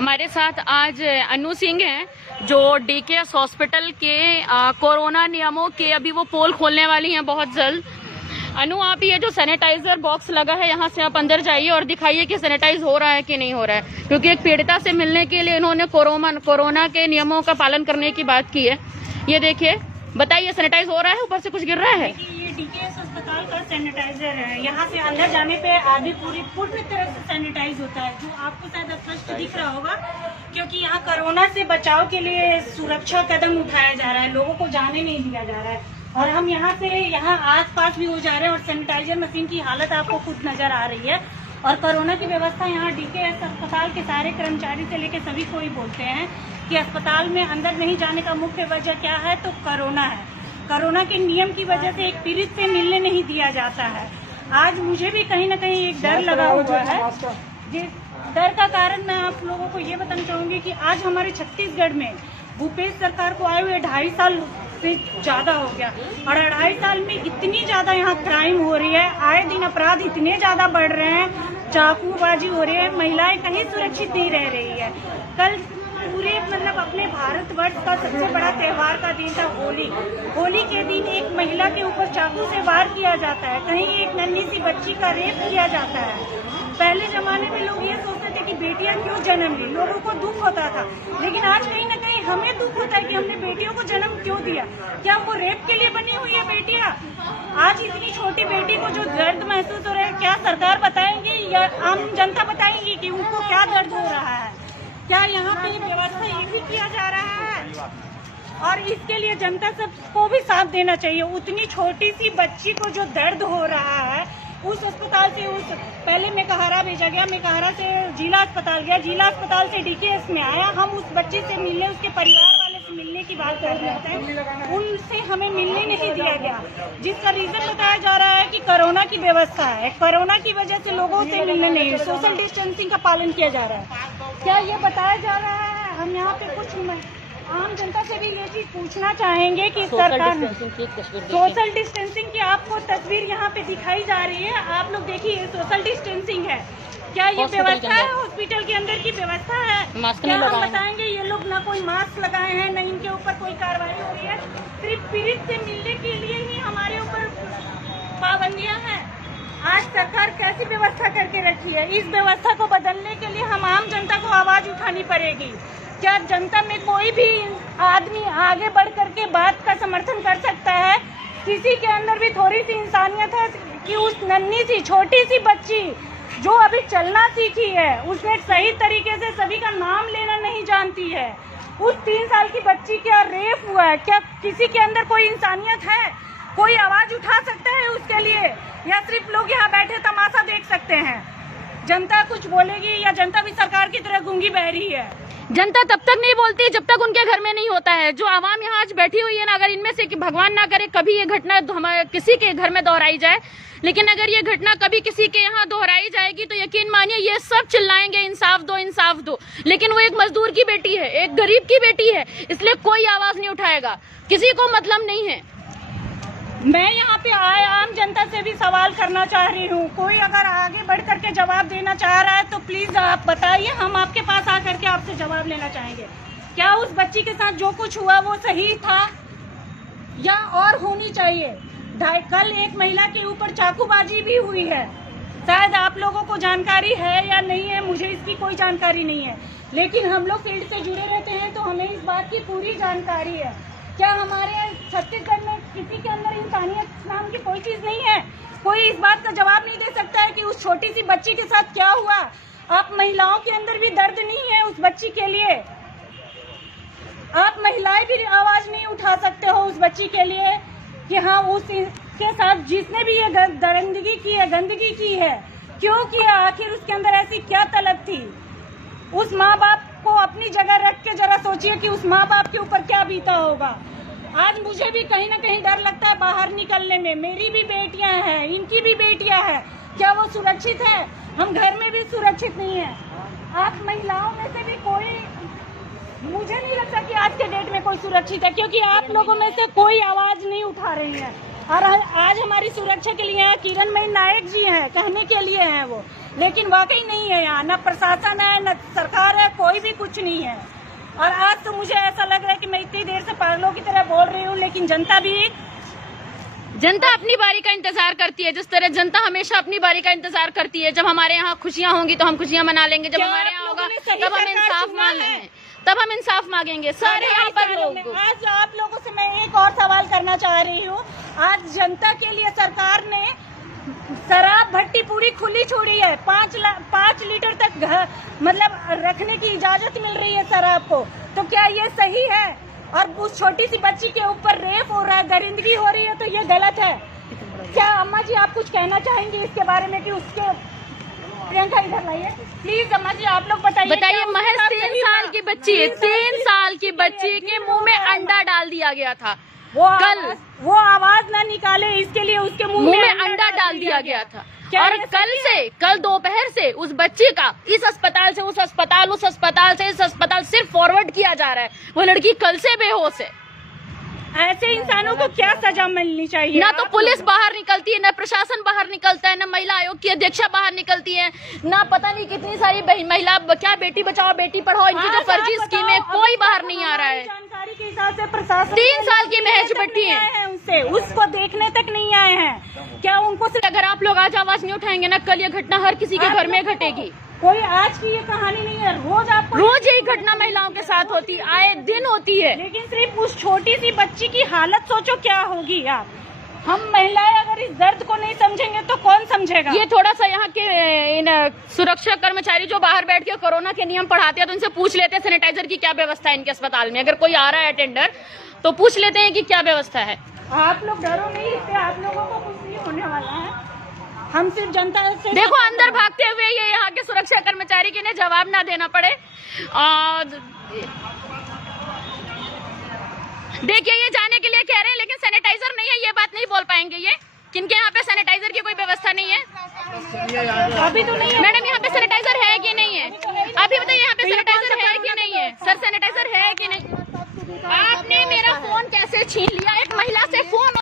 हमारे साथ आज अनु सिंह हैं जो डीकेएस हॉस्पिटल के कोरोना नियमों के अभी वो पोल खोलने वाली हैं बहुत जल्द। अनु, आप ये जो सैनिटाइजर बॉक्स लगा है यहाँ से आप अंदर जाइए और दिखाइए कि सैनिटाइज हो रहा है कि नहीं हो रहा है, क्योंकि एक पीड़िता से मिलने के लिए इन्होंने कोरोना के नियमों का पालन करने की बात की है। ये देखिए, बताइए सैनिटाइज हो रहा है, ऊपर से कुछ गिर रहा है? ये डीकेएस अस्पताल का सैनिटाइजर है। यहाँ से अंदर जाने पे आधी पूरी तरह से सैनिटाइज होता है, जो आपको शायद स्पष्ट दिख रहा होगा, क्योंकि यहाँ कोरोना से बचाव के लिए सुरक्षा कदम उठाया जा रहा है, लोगों को जाने नहीं दिया जा रहा है। और हम यहाँ आस-पास भी हो जा रहे हैं और सैनिटाइजर मशीन की हालत आपको खुद नजर आ रही है। और कोरोना की व्यवस्था यहाँ डीकेएस अस्पताल के सारे कर्मचारी से लेकर सभी को ही बोलते हैं कि अस्पताल में अंदर नहीं जाने का मुख्य वजह क्या है, तो कोरोना है। कोरोना के नियम की वजह से एक पीड़ित से मिलने नहीं दिया जाता है। आज मुझे भी कहीं न कहीं एक डर लगा हुआ है, जिस डर का कारण मैं आप लोगों को ये बताना चाहूंगी कि आज हमारे छत्तीसगढ़ में भूपेश सरकार को आए हुए 2.5 साल से ज्यादा हो गया, और 2.5 साल में इतनी ज्यादा यहाँ क्राइम हो रही है, आए दिन अपराध इतने ज्यादा बढ़ रहे हैं, चाकूबाजी हो रही है, महिलाएं कहीं सुरक्षित नहीं रह रही है। कल पूरे अपने भारतवर्ष का सबसे बड़ा त्योहार का दिन था होली के दिन एक महिला के ऊपर चाकू से वार किया जाता है, कहीं एक नन्ही सी बच्ची का रेप किया जाता है। पहले जमाने में लोग ये सोचते थे कि बेटियां क्यों जन्म ली, लोगों को दुख होता था, लेकिन आज कहीं न कहीं हमें दुख होता है कि हमने बेटियों को जन्म क्यों दिया। क्या वो रेप के लिए बनी हुई है बेटियां? आज इतनी छोटी बेटी को जो दर्द महसूस हो रहा है, क्या सरकार बताएंगे या आम जनता बताएंगी कि उनको क्या दर्द हो रहा है? क्या यहाँ पे व्यवस्था ये भी किया जा रहा है? और इसके लिए जनता सबको भी साथ देना चाहिए। उतनी छोटी सी बच्ची को जो दर्द हो रहा है, उस अस्पताल से पहले मेकाहारा भेजा गया, मेकाहारा से जिला अस्पताल गया, जिला अस्पताल से डीकेएस में आया। हम उस बच्चे से मिलने, उसके परिवार वाले से मिलने की बात कर रहे हैं, उनसे हमें मिलने नहीं दिया गया, जिसका रीजन बताया जा रहा है कि कोरोना की व्यवस्था है। कोरोना की वजह से लोगों से मिलने नहीं, सोशल डिस्टेंसिंग का पालन किया जा रहा है। क्या ये बताया जा रहा है? हम यहाँ पे कुछ आम जनता से भी ये चीज पूछना चाहेंगे कि सरकार सोशल डिस्टेंसिंग की आपको तस्वीर यहाँ पे दिखाई जा रही है, आप लोग देखिए, सोशल डिस्टेंसिंग है। क्या ये व्यवस्था है? हॉस्पिटल के अंदर की व्यवस्था है? क्या हम बताएंगे? ये लोग ना कोई मास्क लगाए हैं, न इनके ऊपर कोई कार्रवाई हो रही है, सिर्फ पीड़ित से मिलने के लिए ही हमारे ऊपर पाबंदियां हैं। आज सरकार कैसी व्यवस्था करके रखी है? इस व्यवस्था को बदलने के लिए हम आम जनता को आवाज उठानी पड़ेगी। क्या जनता में कोई भी आदमी आगे बढ़ करके बात का समर्थन कर सकता है? किसी के अंदर भी थोड़ी सी इंसानियत है कि उस नन्ही सी छोटी सी बच्ची जो अभी चलना सीखी है, उसने सही तरीके से सभी का नाम लेना नहीं जानती है, उस 3 साल की बच्ची का रेप हुआ है, क्या किसी के अंदर कोई इंसानियत है? कोई आवाज उठा सकता है उसके लिए, या सिर्फ लोग यहाँ बैठे तमाशा देख सकते हैं? जनता कुछ बोलेगी या जनता भी सरकार की तरह गूंगी बहरी है? जनता तब तक नहीं बोलती जब तक उनके घर में नहीं होता है। जो आवाम यहाँ आज बैठी हुई है ना, अगर इनमें से कि भगवान ना करे कभी ये घटना किसी के घर में दोहराई जाए, लेकिन अगर ये घटना कभी किसी के यहाँ दोहराई जाएगी तो यकीन मानिए ये सब चिल्लाएंगे इंसाफ दो, इंसाफ दो। लेकिन वो एक मजदूर की बेटी है, एक गरीब की बेटी है, इसलिए कोई आवाज नहीं उठाएगा, किसी को मतलब नहीं है। मैं यहाँ पे आम जनता से भी सवाल करना चाह रही हूँ, कोई अगर आगे बढ़ करके जवाब देना चाह रहा है तो प्लीज आप बताइए, हम आपके पास आकर के आपसे जवाब लेना चाहेंगे। क्या उस बच्ची के साथ जो कुछ हुआ वो सही था या और होनी चाहिए? कल एक महिला के ऊपर चाकूबाजी भी हुई है, शायद आप लोगों को जानकारी है या नहीं है, मुझे इसकी कोई जानकारी नहीं है, लेकिन हम लोग फील्ड से जुड़े रहते हैं तो हमें इस बात की पूरी जानकारी है। क्या हमारे छत्तीसगढ़ में किसी के अंदर इंसानियत नाम की कोई चीज नहीं है? कोई इस बात का जवाब नहीं दे सकता है कि उस छोटी सी बच्ची के साथ क्या हुआ? आप महिलाओं के अंदर भी दर्द नहीं है उस बच्ची के लिए? आप महिलाएं भी आवाज नहीं उठा सकते हो उस बच्ची के लिए कि हाँ, उसके साथ जिसने भी ये दरिंदगी की है, गंदगी की है, क्यों किया? आखिर उसके अंदर ऐसी क्या तलब थी? उस माँ बाप को अपनी जगह रख के जरा सोचिए कि उस माँ बाप के ऊपर क्या बीता होगा। आज मुझे भी कहीं ना कहीं डर लगता है बाहर निकलने में। मेरी भी बेटियां हैं, इनकी भी बेटियां हैं, क्या वो सुरक्षित है? हम घर में भी सुरक्षित नहीं है। आप महिलाओं में से भी कोई, मुझे नहीं लगता कि आज के डेट में कोई सुरक्षित है, क्योंकि आप लोगों में से कोई आवाज नहीं उठा रही है। और आज हमारी सुरक्षा के लिए किरणमयी नायक जी हैं, कहने के लिए हैं वो, लेकिन वाकई नहीं है। यहाँ न प्रशासन है, न सरकार है, कोई कोई भी कुछ नहीं है। और आज तो मुझे ऐसा लग रहा है कि मैं इतनी देर से पागलों की तरह बोल रही हूँ, लेकिन जनता अपनी बारी का इंतजार करती है। जिस तरह जनता हमेशा अपनी बारी का इंतजार करती है, जब हमारे यहाँ खुशियाँ होंगी तो हम खुशियाँ मना लेंगे, जब हमारे यहाँ होगा तब हम इंसाफ मांगेंगे, तब हम इंसाफ मांगेंगे। सारे यहाँ पर लोग। आज आप लोगों से मैं एक और सवाल करना चाह रही हूँ। आज जनता के लिए सरकार ने शराब भट्टी पूरी खुली छोड़ी है। 5 लीटर तक मतलब रखने की इजाजत मिल रही है शराब को, तो क्या ये सही है? और उस छोटी सी बच्ची के ऊपर रेप हो रहा है, दरिंदगी हो रही है, तो ये गलत है क्या? अम्मा जी आप कुछ कहना चाहेंगे इसके बारे में कि उसके प्रियंका इधर लाइए प्लीज। अम्मा जी आप लोग बताइए। महज 3 साल की बच्ची है, 3 साल की बच्ची के मुंह में अंडा डाल दिया गया था। वो आवाज ना निकाले इसके लिए उसके मुंह में अंडा डाल दिया गया था। और कल दोपहर से उस बच्ची का इस अस्पताल से उस अस्पताल, उस अस्पताल से इस अस्पताल सिर्फ फॉरवर्ड किया जा रहा है। वो लड़की कल से बेहोश है। ऐसे इंसानों को क्या सजा मिलनी चाहिए? ना तो पुलिस बाहर निकलती है, ना प्रशासन बाहर निकलता है, ना महिला आयोग की अध्यक्षा बाहर निकलती है, ना पता नहीं कितनी सारी महिला क्या बेटी बचाओ बेटी पढ़ाओ इनकी जो फर्जी स्कीम है, कोई बाहर नहीं आ रहा है। जानकारी के हिसाब से प्रशासन 3 साल की महज बच्ची है, उससे उसको देखने तक नहीं आए हैं। क्या उनको अगर आप लोग आज आवाज नहीं उठाएंगे ना, कल ये घटना हर किसी के घर में घटेगी। कोई आज की ये कहानी नहीं है, रोज यही घटना महिलाओं के साथ होती, आए दिन होती है। लेकिन सिर्फ उस छोटी सी बच्ची की हालत सोचो क्या होगी यार। हम महिलाएं अगर इस दर्द को नहीं समझेंगे तो कौन समझेगा? ये थोड़ा सा यहाँ के इन सुरक्षा कर्मचारी जो बाहर बैठ के कोरोना के नियम पढ़ाते हैं, तो उनसे पूछ लेते हैं सैनिटाइजर की क्या व्यवस्था है इनके अस्पताल में। अगर कोई आ रहा है अटेंडर तो पूछ लेते हैं कि क्या व्यवस्था है। आप लोग डरो नहीं, इससे आप लोगों को कुछ नहीं होने वाला है। हम सिर्फ जनता से देखो अंदर भागते हुए ये यहाँ के सुरक्षा कर्मचारी के इन्हें जवाब ना देना पड़े। और देखिए ये जाने के लिए कह रहे हैं, लेकिन सैनिटाइजर नहीं है, ये बात नहीं बोल पाएंगे ये। किनके यहाँ पे सैनिटाइजर की कोई व्यवस्था नहीं है? अभी तो नहीं है मैडम, यहाँ पे सैनिटाइजर है कि नहीं है? अभी बताइए यहाँ पे सैनिटाइजर है कि